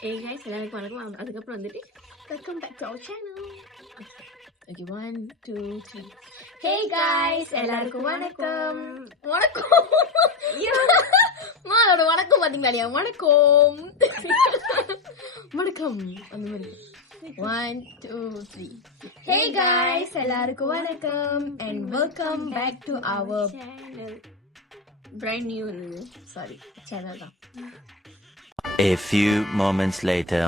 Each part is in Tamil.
Hey guys, எல்லாருக்கும் வணக்கம். அதுக்கப்புறம் வந்துட்டு Welcome back to our channel. okay 1 2 3 Hey guys, எல்லாருக்கும் வணக்கம். வணக்கம். அதோட வணக்கம் பாத்தீங்களா? வணக்கம். வணக்கம் அந்த மாதிரி 1 2 3 Hey guys, எல்லாருக்கும் வணக்கம் and welcome back to our channel. Brand new sorry channel தான். A few moments later.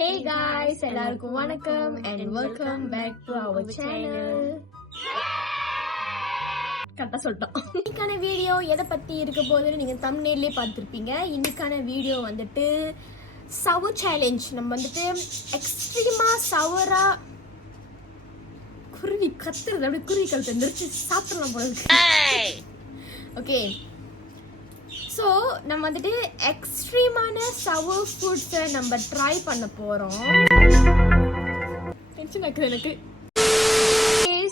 Hey guys, எல்லாருக்கும் வணக்கம் and welcome back to our channel. கரெக்டா சொல்லிட்டோம். இன்னைக்கான வீடியோ எதை பத்தி இருக்க போகுதுன்னு நீங்க thumbnailலே பார்த்திருப்பீங்க. இன்னைக்கான வீடியோ வந்துட்டு சவர் சேலஞ்ச். நம்ம வந்துட்டு எக்ஸ்ட்ரீமா சவரா குருவி கத்துறது அப்படியே குருவி கழுத்தை நெரிச்சு சாப்பிடலாம் போல இருக்கு. ஓகே, ஸோ நம்ம வந்துட்டு எக்ஸ்ட்ரீமான சவர் ஃபுட்ஸை நம்ம ட்ரை பண்ண போகிறோம். டென்ஷன் ஆகுது எனக்கு.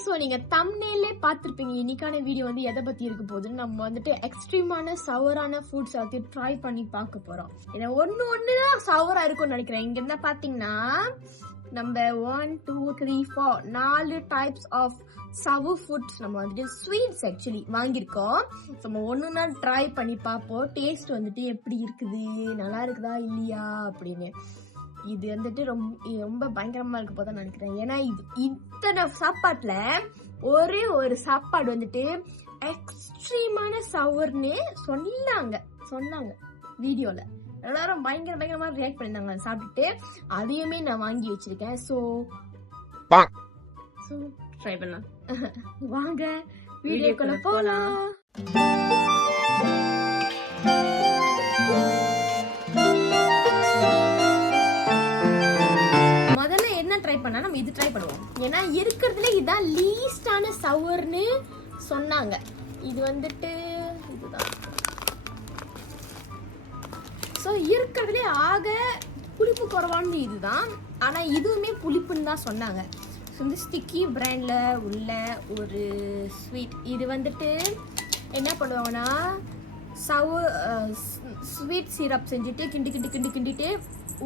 ஸோ நீங்கள் தம்ப்நெயிலே பார்த்துருப்பீங்க இன்னைக்கான வீடியோ வந்து எதை பற்றி இருக்க போகுதுன்னு. நம்ம வந்துட்டு எக்ஸ்ட்ரீமான சவரான ஃபுட்ஸை வந்து ட்ரை பண்ணி பார்க்க போகிறோம். இதை ஒன்று தான் சவராக இருக்கும்னு நினைக்கிறேன். இங்கே என்ன பார்த்தீங்கன்னா நம்ம 1 2 3 4 4 டைப்ஸ் ஆஃப் சவர் ஃபுட்ஸ் நம்ம வந்துட்டு ஸ்வீட்ஸ் ஆக்சுவலி வாங்கியிருக்கோம். நம்ம ஒன்றுனா ட்ரை பண்ணி பார்ப்போம் டேஸ்ட் வந்துட்டு எப்படி இருக்குது, நல்லா இருக்குதா இல்லையா அப்படின்னு. இது வந்துட்டு ரொம்ப பயங்கரமா இருக்க போதான் நினைக்கிறேன். ஏன்னா இத்தனை சாப்பாட்டுல ஒரே ஒரு சாப்பாடு வந்துட்டு எக்ஸ்ட்ரீமான சவர்னு சொன்னாங்க வீடியோல. எல்லாரும் பயங்கரமா ரியாக்ட் பண்ணிருந்தாங்க சாப்பிட்டுட்டு. அதையுமே நான் வாங்கி வச்சிருக்கேன். ஸோ ட்ரை பண்ணலாம். வாங்க வீடியோக்குள்ள போலாம். முதல்ல என்ன ட்ரை பண்ணா நம்ம இது ட்ரை பண்ணுவோம். ஏன்னா இருக்கிறதுல இதான் லீஸ்டான சவர்னு சொன்னாங்க. இது வந்துட்டு இதுதான். ஸோ இருக்கிறதுலே ஆக புளிப்பு குறைவானது இதுதான். ஆனால் இதுவுமே புளிப்புன்னு தான் சொன்னாங்க. ஸோ வந்து ஸ்டிக்கி பிராண்டில் உள்ள ஒரு ஸ்வீட். இது வந்துட்டு என்ன பண்ணுவாங்கன்னா ஸ்வீட் சிரப் செஞ்சுட்டு கிண்டிட்டு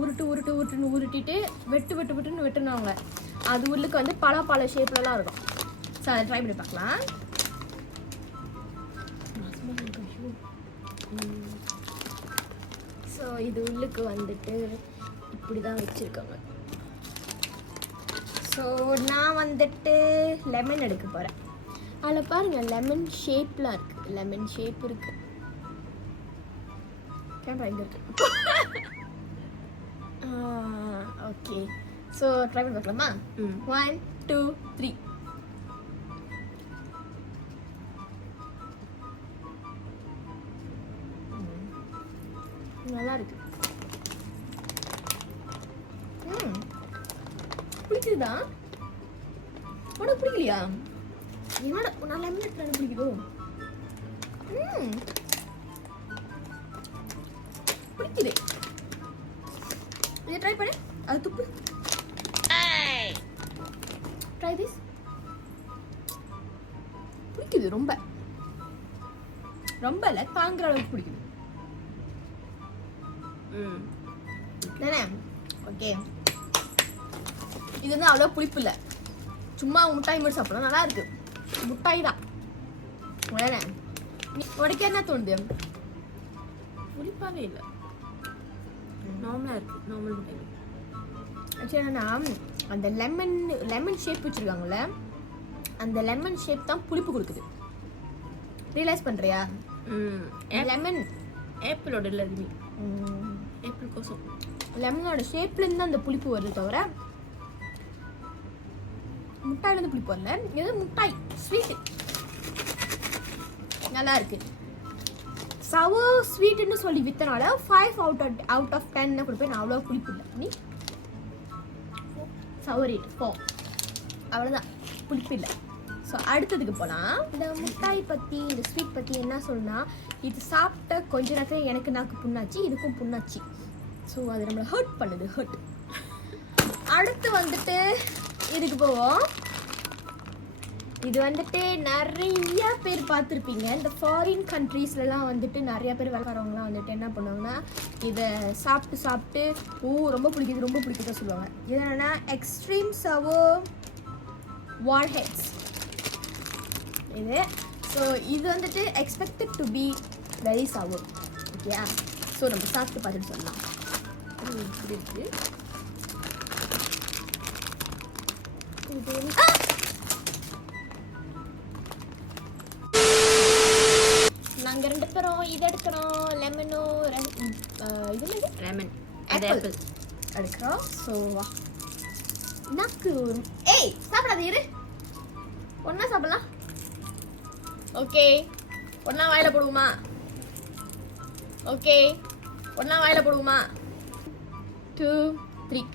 உருட்டுன்னு உருட்டிட்டு வெட்டுன்னு வெட்டுனாங்க. அது உள்ளுக்கு வந்து பல ஷேப்லலாம் இருக்கும். ஸோ அதை ட்ரை பண்ணி பார்க்கலாம். ஸோ இது உள்ளுக்கு வந்துட்டு இப்படி தான் வச்சுருக்காங்க. ஸோ நான் வந்துட்டு லெமன் எடுக்க போகிறேன். அதில் பாருங்கள் லெமன் ஷேப்லாம் இருக்குது. லெமன் ஷேப் இருக்குது. கேமரா எங்கே இருக்கு? ஓகே, ஸோ ட்ரை பண்ணி பார்க்கலாமா? 1 2 3 நல்லா இருக்கு. பிடிக்குதா? உனக்கு பிடிக்கலையா? என்னோட நான் லெமன் எடுத்து பிடிக்குதோ? பிடிக்குது. இதை ட்ரை பண்ணு. அது துப்பு. Try this. பிடிக்குது. ரொம்ப இல்லை, தாங்குற அளவுக்கு பிடிக்குது. ஓகே, இது வந்து அவ்வளோ புளிப்பு இல்லை. சும்மா முட்டாய் மாதிரி சாப்பிடலாம். நல்லா இருக்கு. முட்டாய் தான். உனக்கு என்ன தோணுது? புளிப்பாவே இல்லை, நார்மலாக இருக்கு. நார்மல் முட்டாய். ஆக்சுவலி என்னன்னா அந்த லெமன் ஷேப் வச்சுருக்காங்கல்ல, அந்த லெமன் ஷேப் தான் புளிப்பு கொடுக்குது. ரியலைஸ் பண்ணுறியா? லெமன் ஆப்பிளோட இல்லை, எதுவுமே ஆப்பிள் கோசம் லெமனோட ஷேப்லேருந்து அந்த புளிப்பு வருது தவிர முட்டாயிலேருந்து புளிப்பு வரல. இது முட்டாய் ஸ்வீட்டு நல்லா இருக்கு. சவர் ஸ்வீட்டுன்னு சொல்லி வித்தனால 5 out of 10 தான் கொடுப்பேன். நான் அவ்வளோ புளிப்பு இல்லை. நீ சவர் 4 அவ்வளோதான், புளிப்பு இல்லை. ஸோ அடுத்ததுக்கு போகலாம். இந்த முட்டாய் பற்றி, இந்த ஸ்வீட் பற்றி என்ன சொன்னா, இது சாப்பிட்ட கொஞ்ச நேரத்தில் எனக்கு நாக்கு புண்ணாச்சு, இதுக்கும் புண்ணாச்சு. ஸோ அது நம்மளை ஹர்ட் பண்ணுது. அடுத்து வந்துட்டு இதுக்கு போவோம். இது வந்துட்டு நிறைய பேர் பார்த்துருப்பீங்க. இந்த ஃபாரின் கண்ட்ரீஸ்லாம் வந்துட்டு நிறைய பேர் வேலைக்காரவங்களாம் வந்துட்டு என்ன பண்ணுவாங்கன்னா இதை சாப்பிட்டு சாப்பிட்டு ரொம்ப பிடிக்குது சொல்லுவாங்க. இது என்னன்னா எக்ஸ்ட்ரீம் சவர் வார்ஹெட்ஸ் இது. ஸோ இது வந்துட்டு எக்ஸ்பெக்டட் டு பி வெரி சவர். ஓகேயா? ஸோ நம்ம சாப்பிட்டு பார்த்துட்டு சொல்லலாம். இப்படி இருக்கு. நாங்கள் 2 பேரும் இது எடுக்கிறோம். லெமனும் இது லெமன் ஆப்பிள் எடுக்கிறோம். ஸோ நக்கு சாப்பிடாது இரு, ஒன்றா சாப்பிடலாம். ஓகே, ஒன்றா வாயில போடுவோமா? ஓகே, ஒன்றா வாயில போடுவோமா? 2 3.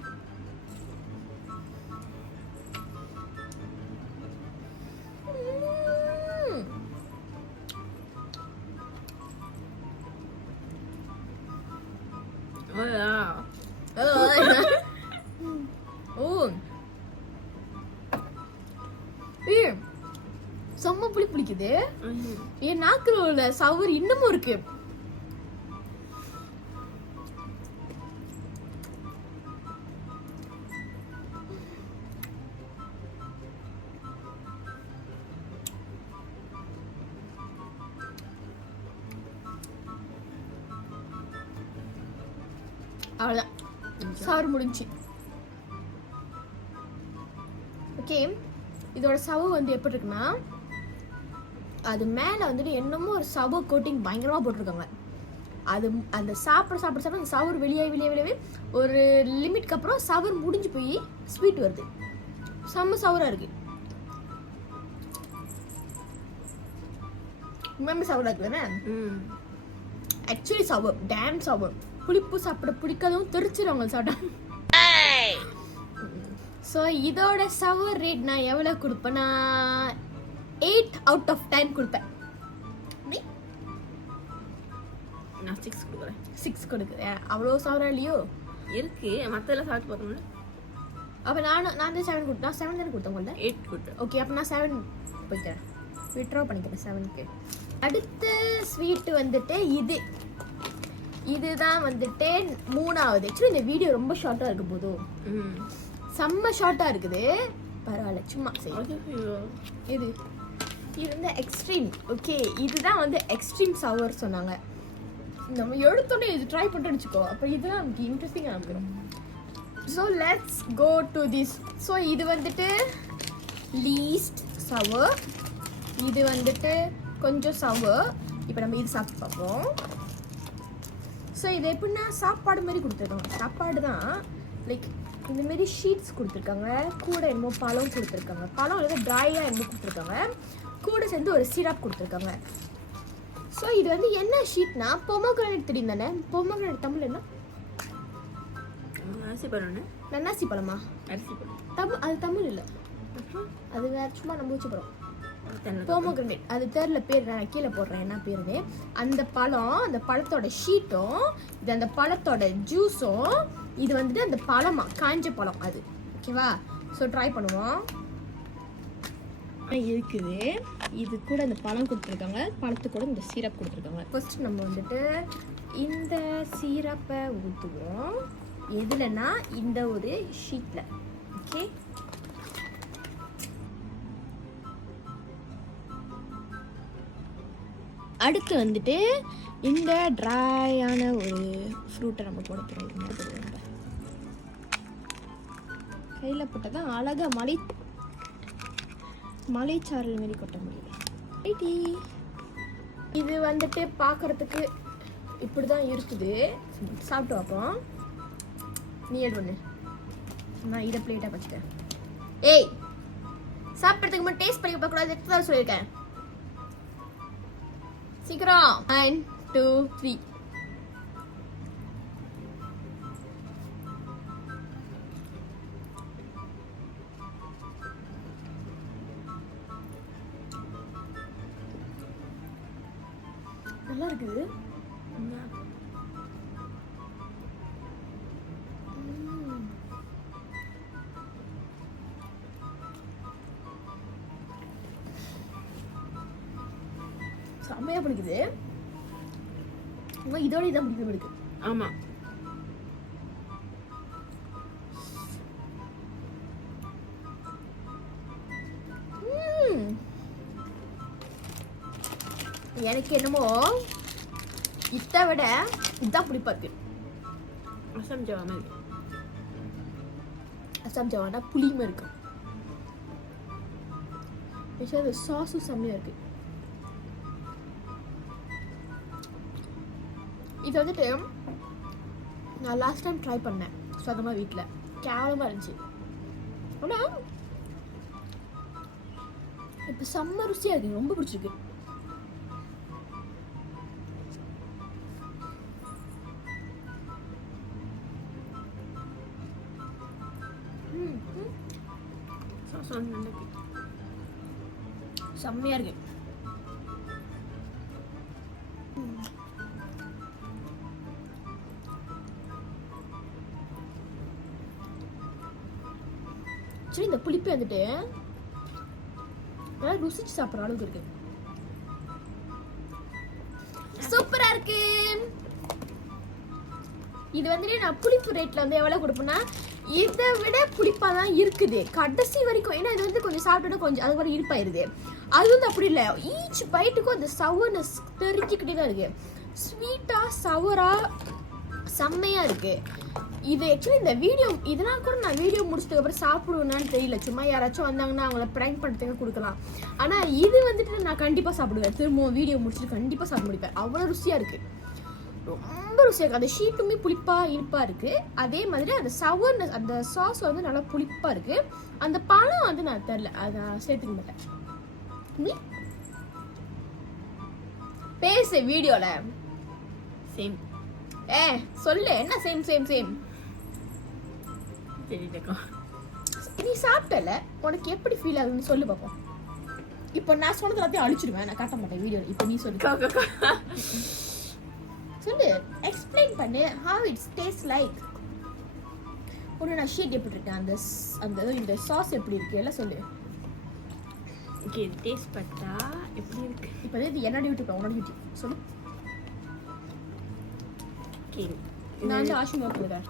செம்ம புளி பிடிக்குது. என் நாக்குல உள்ள சவர் இன்னமும் இருக்கு. அவ்வளோதான், சவர் முடிஞ்சு. ஓகே, இதோட சவு வந்து எப்படி இருக்குன்னா, அது மேலே வந்துட்டு என்னமோ ஒரு சவு கோட்டிங் பயங்கரமாக போட்டிருக்காங்க. அது அந்த சாப்பிட அந்த சவர் வெளியே ஒரு லிமிட்க்கு அப்புறம் சவர் முடிஞ்சு போய் ஸ்வீட் வருது. செம்ம சவராக இருக்கு. உண்மையுமே சவராக இருக்கு தானே? ஆக்சுவலி சவர் டேம் சவர். புளிப்பு சாப்பிட பிடிக்காதவங்க தெரிச்சிருவாங்க சாப்பிட்டா. ஸோ இதோட சவர் ரேட் நான் எவ்வளோ கொடுப்பேன்னா 8 out of 10 கொடுப்பேன். நான் 6 கொடுக்குறேன். 6 கொடுக்குறேன். அவ்வளோ சவரா இல்லையோ இருக்கு, மற்றெல்லாம் சாப்பிட்டு பார்த்தோம்ல. அப்போ நான் வந்து 7 கொடுத்தேன். 7 தானே கொடுத்தேன் உங்கள்ட்ட? 8 கொடுத்தேன். ஓகே, அப்போ நான் 7 போய்க்கிறேன், விட்ரா பண்ணிக்கிறேன் 7க்கு. அடுத்த ஸ்வீட்டு வந்துட்டு இதுதான் வந்துட்டு 3வது. ஆக்சுவலி இந்த வீடியோ ரொம்ப ஷார்ட்டாக இருக்க போதும், செம்ம ஷார்ட்டாக இருக்குது. பரவாயில்ல, சும்மா சரி. இது வந்து எக்ஸ்ட்ரீம். ஓகே, இதுதான் வந்து எக்ஸ்ட்ரீம் சவர் சொன்னாங்க. நம்ம எடுத்தோடனே இது ட்ரை பண்ணிட்டு வச்சுக்கோ, அப்போ இதுதான் நமக்கு இன்ட்ரெஸ்டிங்காக இருக்கும். So let's go to this. So இது வந்துட்டு லீஸ்ட் சவர், இது வந்துட்டு கொஞ்சம் சவர். இப்போ நம்ம இது சாப்பிட்டு பார்ப்போம். ஸோ இது எப்படின்னா சாப்பாடு மாதிரி கொடுத்துருக்காங்க. சாப்பாடு தான், லைக் இந்தமாரி ஷீட்ஸ் கொடுத்துருக்காங்க. கூட என்னமோ பழம் கொடுத்துருக்காங்க. பழம் வந்து ட்ரையாக என்னமோ கொடுத்துருக்காங்க. கூட சேர்ந்து ஒரு சிரப் கொடுத்துருக்காங்க. ஸோ இது வந்து என்ன ஷீட்னா பொமோகிரானேட் தெரியும் தானே? பொமோகிரானேட் தமிழ் என்ன? அரிசி பழம். நன்னாசி பழமா? அரிசி பழம் அது தமிழ் இல்லை, அது வேற, சும்மா நம்ம வச்சு பழம். பொமோகிரானேட் அது தெரியல பேர், நான் கீழே போடுறேன் என்ன பேருன்னு. அந்த பழம், அந்த பழத்தோட ஷீட்டும் இது அந்த பழத்தோட ஜூஸும், இது வந்துட்டு அந்த பழமா காஞ்ச பழம் அது. ஓகேவா? ஸோ ட்ரை பண்ணுவோம். இருக்குது, இது கூட இந்த பழம் கொடுத்துருக்காங்க, பழத்து கூட இந்த சீரப் கொடுத்துருக்காங்க. ஃபர்ஸ்ட் நம்ம வந்துட்டு இந்த சீரப்பை ஊற்றுவோம். எதுலன்னா இந்த ஒரு ஷீட்டில். ஓகே, அடுத்து வந்துட்டு இந்த ட்ரையான ஒரு ஃப்ரூட்டை நம்ம போட போகிறோம். கையில் போட்டால் தான் அழகாக மலைச்சாரல் மாரி கொட்ட முடியும். இது வந்துட்டு பார்க்குறதுக்கு இப்படி தான் இருக்குது. சாப்பிட்டு பார்ப்போம். நீ எடு பண்ணு, நான் இதை பிளேட்டாக வச்சுட்டேன். ஏய், சாப்பிட்றதுக்கு மட்டும் டேஸ்ட் பண்ணி பார்க்கக்கூடாது, தான் சொல்லியிருக்கேன். சீக்கிரம் 1 2 3. நல்லா இருக்குது. செம்மையா பிடிக்குது. இதோட இதான் பிடிக்கும். ஆமா. எனக்கு என்னமோ இதை விட இதுதான் புளிப்பா இருக்கு. அசாம் ஜவா மாதிரி. அசாம் ஜவானா புளியுமே இருக்கு. அந்த சாஸும் செம்மையா இருக்கு. இது வந்துட்டு நான் லாஸ்ட் டைம் ட்ரை பண்ணேன் சொந்தமாக வீட்டில். கேவலமாக இருந்துச்சு. ஆனால் இப்போ செம்ம ருசியாக இருக்கு. ரொம்ப பிடிச்சிருக்கு. செம்மையா இருக்கு. சரி, இந்த புளிப்பு வந்துட்டு நல்லா ருசிச்சு சாப்பிட்ற அளவுக்கு இருக்கு. சூப்பரா இருக்கு. இது வந்துட்டு நான் புளிப்பு ரேட்ல வந்து எவ்வளவு கொடுப்பேன்னா, இதை விட புளிப்பா தான் இருக்குது கடைசி வரைக்கும். ஏன்னா இது வந்து கொஞ்சம் சாப்பிட்டா கொஞ்சம் அது வரை இருப்பாயிருது. அது வந்து அப்படி இல்லை. ஈச் பைட்டுக்கும் அந்த சவர்னஸ் தெரிஞ்சுக்கிட்டே தான் இருக்கு. ஸ்வீட்டா சவரா செம்மையா இருக்கு. இது ஆக்சுவலி இந்த வீடியோ இதெல்லாம் கூட நான் வீடியோ முடிச்சதுக்கு அப்புறம் சாப்பிடுவேன்னு தெரியல. சும்மா யாராச்சும் வந்தாங்கன்னா அவங்கள ப்ராங்க் பண்ணுறதுக்கு கொடுக்கலாம். ஆனால் இது வந்துட்டு நான் கண்டிப்பாக சாப்பிடுவேன். திரும்பவும் வீடியோ முடிச்சுட்டு கண்டிப்பாக சாப்பிட முடிப்பேன். அவ்வளோ ருசியாக இருக்கு. ரொம்ப ருசியாக இருக்குது. அந்த ஷீட்டுமே புளிப்பாக இனிப்பாக இருக்குது. அதே மாதிரி அந்த சவர்னஸ் அந்த சாஸ் வந்து நல்லா புளிப்பாக இருக்குது. அந்த பழம் வந்து நான் தெரில, அதை நான் சேர்த்துக்க மாட்டேன். நீ பேசு வீடியோவில். சேம். சொல்லு என்ன சேம் சேம் சேம். நீ சாப்பிட்டல, உனக்கு எப்படி ஃபீல் ஆகுதுன்னு சொல்லு பார்ப்போம். இப்போ நான் சொன்னது எல்லாத்தையும் அழிச்சிடுவேன். நான் காட்ட மாட்டேன் வீடியோ. இப்போ நீ சொல்லு. சொல்லு, எக்ஸ்பிளைன் பண்ணு. How it's taste like. ஒன்று நான் ஷீட் எப்படி இருக்கேன், அந்த அந்த இந்த சாஸ் எப்படி இருக்கு எல்லாம் சொல்லு. ஓகே, டேஸ்ட் பார்த்தா எப்படி இருக்கு? இப்போ இது என்னோட யூடியூப், உன்னோட யூடியூப் சொல்லு. ஓகே, நான் வந்து ஆஷிமா போகிறேன்.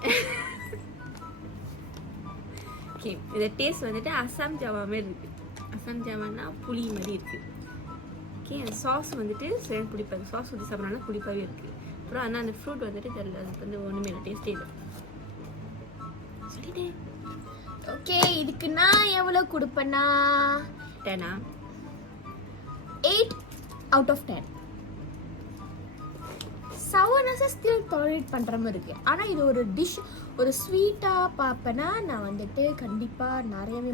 ஓகே, இந்த டேஸ்ட் வந்துட்டு அசாம் ஜாவா மாதிரி இருக்கு. அசாம் ஜாவானா புளி மாதிரி இருக்கு. ஓகே, அந்த சாஸ் வந்துட்டு சேம் புளிப்பாக. சாஸ் ஊற்றி சாப்பிட்றதுனால புளிப்பாகவே இருக்கு. அப்புறம் ஆனால் அந்த ஃப்ரூட் வந்துட்டு தெரியல, அதுக்கு வந்து ஒன்றுமே இல்லை, டேஸ்டே இல்லை. சொல்லிட்டேன். ஓகே, இதுக்கு நான் எவ்வளோ கொடுப்பேன்னா 10 8 out of 10. சவர்னஸை ஸ்டில் டாலரேட் பண்ணுற மாதிரி இருக்கு. ஆனால் இது ஒரு டிஷ், ஒரு ஸ்வீட்டாக பார்ப்பேன்னா நான் வந்துட்டு கண்டிப்பாக நிறையவே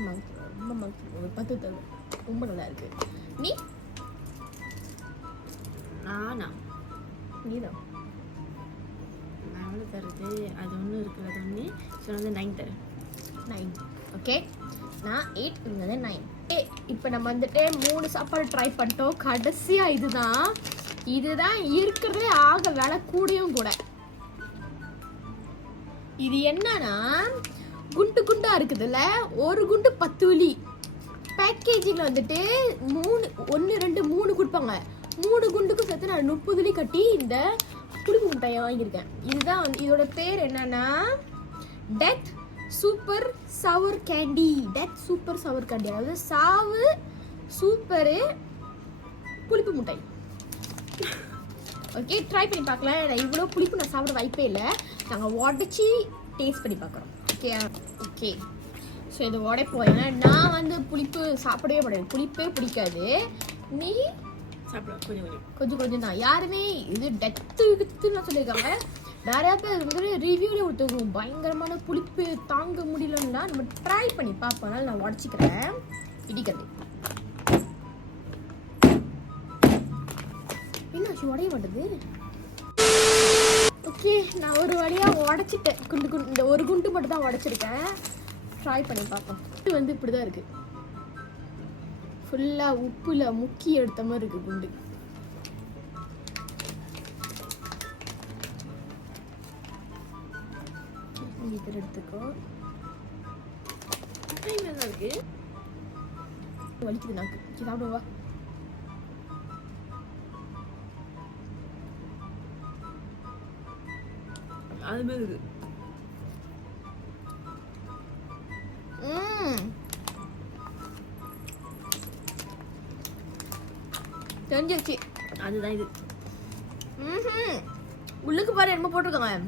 ரொம்ப ஒரு 10 தருவேன். ரொம்ப நல்லா இருக்கு. நீ நானா? நீதான். நான் எவ்வளோ தருது? அது ஒன்று இருக்குது, அது ஒன்று. ஸோ வந்து 9 தரேன். 9. ஓகே, நான் 8, இவங்க வந்து 9. இப்போ நம்ம வந்துட்டு 3 சாப்பாடு ட்ரை பண்ணிட்டோம். கடைசியாக இதுதான் இருக்கிறதுலே ஆக விலை கூடியும் கூட. இது என்னன்னா குண்டு குண்டா இருக்குதுல்ல, ஒரு குண்டு 10 வெள்ளி. பேக்கேஜிங்கில் வந்துட்டு 1 2 3 கொடுப்பாங்க. 3 குண்டுக்கும் சேர்த்து நான் 30 வெள்ளி கட்டி இந்த புளிப்பு மிட்டாயை வாங்கியிருக்கேன். இதுதான் வந்து இதோட பேர் என்னன்னா death super sour candy. Death super sour candy, அதாவது சாவு சூப்பரு புளிப்பு மிட்டாய். ஓகே, ட்ரை பண்ணி பார்க்கலாம். இவ்வளோ புளிப்பு நான் சாப்பிட வாய்ப்பே இல்லை. நாங்கள் உடச்சி டேஸ்ட் பண்ணி பார்க்குறோம். ஓகே, ஸோ இது உடைப்போம். ஏன்னா நான் வந்து புளிப்பு சாப்பிடவே மாட்டேன். புளிப்பே பிடிக்காது. நீ சாப்பிடுவேன் கொஞ்சம் தான். யாருமே இது டெத்துன்னு சொல்லியிருக்காங்க. நிறையா பேர் வந்து ரிவ்யூலே கொடுத்துருக்கோம், பயங்கரமான புளிப்பு தாங்க முடியலன்னா நம்ம ட்ரை பண்ணி பார்ப்போம். அதனால நான் உடச்சிக்கிறேன். இடிக்கிறது என்ன உடைய மாட்டேது. ஓகே, நான் ஒரு வழியாக உடச்சிட்டேன். இந்த ஒரு குண்டு மட்டும் தான் உடச்சிருக்கேன். ட்ரை பண்ணி பார்ப்போம். இது வந்து இப்படி தான் இருக்குது. ஃபுல்லாக உப்புல முக்கி எடுத்த மாதிரி இருக்குது குண்டு. இதில் எடுத்துக்கோ. இருக்கு வலிக்குது நாக்கு. சாப்பிடுவா. அது மாதிரி இருக்கு. தெரிஞ்சிருச்சு. அதுதான் இது. உள்ளுக்கு பாரு என்ன போட்டிருக்காங்க.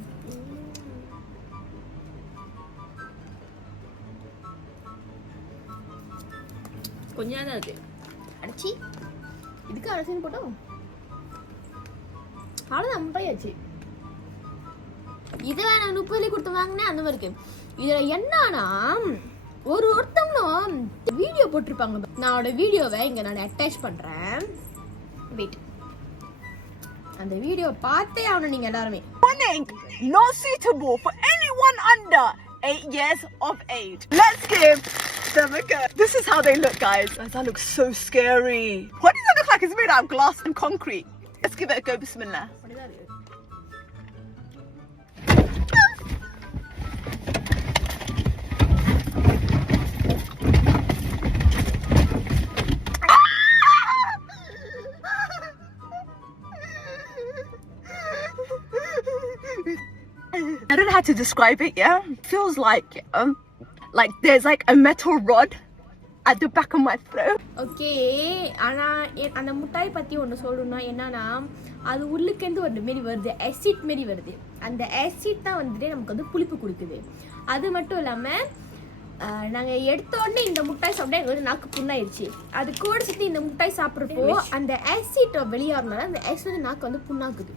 கொஞ்சம் தான் இருக்கு. அடிச்சி இதுக்கு அரசியல் போட்டோம். அவ்வளோதான் அம்பையாச்சு. இதை நான் 30 கொடுத்து வாங்கினேன். அந்த மாதிரி இருக்கு. இதுல என்னன்னா ஒருத்தவங்களும் வீடியோ போட்டிருப்பாங்க. நான் வீடியோவை இங்க நான் அட்டாச் பண்றேன். வெயிட். அந்த வீடியோ பார்த்தே ஆகணும் நீங்க எல்லாருமே. Warning! Not suitable for anyone under 8 years of age. Let's give them a go. This is how they look, guys. That looks so scary. What does it look like? It's made out of glass and concrete. Let's give it a go. Bismillah. I don't know how to describe it, yeah? It feels like there's like a metal rod at the back of my throat. Okay, ஆனா அந்த முட்டாய் பத்தி ஒன்று சொல்லணும்னா என்னன்னா அது உள்ளுக்கேந்து ஒரு மாரி வருது, ஆசிட் மாரி வருது. அந்த ஆசிட் தான் வந்துட்டு நமக்கு வந்து புளிப்பு கொடுக்குது. அது மட்டும் இல்லாமல் நாங்கள் எடுத்த உடனே இந்த முட்டாய் சாப்பிட்டா எங்களுக்கு வந்து நாக்கு புண்ணாயிடுச்சு. அது கூட சேர்த்து இந்த முட்டாய் சாப்பிட்றப்போ அந்த ஆசிட் வெளியாகிறதுனால அந்த ஆசிட் வந்து நாக்கு வந்து புண்ணாக்குது.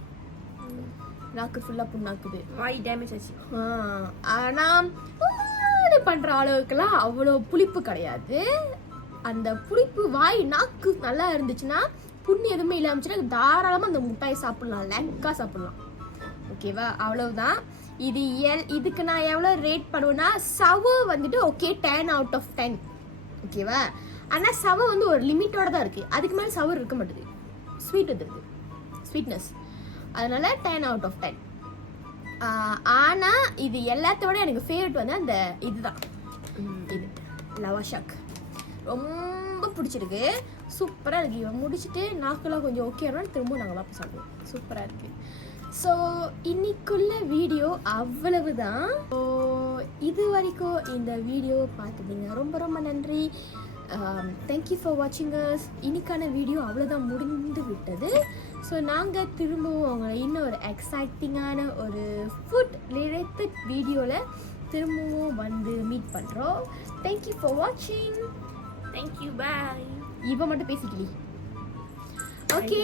நாக்கு ஃபுல்லாக புண்ணாக்குது. வாய் டேமேஜ் ஆச்சு. ஆனால் பண்ணுற அளவுக்குலாம் அவ்வளோ புளிப்பு கிடையாது. அந்த புளிப்பு வாய் நாக்கு நல்லா இருந்துச்சுன்னா புண்ணு எதுவுமே இல்லாமச்சுன்னா தாராளமாக அந்த முட்டாயை சாப்பிட்லாம், லேங்காக சாப்பிட்லாம். ஓகேவா? அவ்வளவுதான். இதுக்கு நான் எவ்வளோ ரேட் பண்ணுவேன்னா சவு வந்துட்டு ஓகே 10 out of 10. ஓகேவா? ஆனால் சவு வந்து ஒரு லிமிட்டோட தான் இருக்குது. அதுக்கு மேலே சவு இருக்க மாட்டேது. ஸ்வீட் வந்துடுது, ஸ்வீட்னஸ். அதனால 10 out of 10. ஆனால் இது எல்லாத்தோட எனக்கு ஃபேவரட் வந்து அந்த இதுதான், இது லவாஷாக் ரொம்ப பிடிச்சிருக்கு. சூப்பராக இருக்குது. இவன் முடிச்சுட்டு நாக்கெல்லாம் கொஞ்சம் ஓகே ஆனால் திரும்ப நாங்கள் வாப்பஸ் சாப்பிடுவோம். சூப்பராக இருக்குது. ஸோ இன்னைக்குள்ள வீடியோ அவ்வளவுதான். ஸோ இது வரைக்கும் இந்த வீடியோ பார்த்துட்டீங்க, ரொம்ப ரொம்ப நன்றி. தேங்க்யூ ஃபார் வாட்சிங் அஸ். இன்னைக்கான வீடியோ அவ்வளோதான், முடிந்து விட்டது. ஸோ நாங்கள் திரும்பவும் அவங்களை இன்னும் ஒரு எக்ஸைட்டிங்கான ஒரு ஃபுட் ரிலேட்டட் வீடியோவில் திரும்பவும் வந்து மீட் பண்ணுறோம். தேங்க்யூ ஃபார் வாட்சிங். தேங்க்யூ, பாய். இப்போ மட்டும் பேசிக்கலி. ஓகே,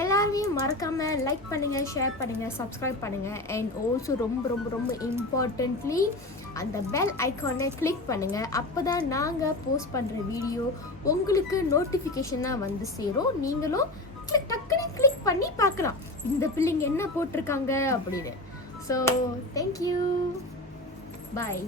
எல்லாருமே மறக்காமல் லைக் பண்ணுங்கள், ஷேர் பண்ணுங்கள், சப்ஸ்கிரைப் பண்ணுங்கள். அண்ட் ஆல்சோ ரொம்ப ரொம்ப ரொம்ப இம்பார்ட்டன்ட்லி அந்த பெல் ஐக்கானை கிளிக் பண்ணுங்கள். அப்போ தான் நாங்கள் போஸ்ட் பண்ணுற வீடியோ உங்களுக்கு நோட்டிஃபிகேஷனாக வந்து சேரும். நீங்களும் டக்குனு கிளிக் பண்ணி பார்க்கலாம் இந்த பிள்ளைங்க என்ன போட்டிருக்காங்க அப்படின்னு. ஸோ தேங்க்யூ, பாய்.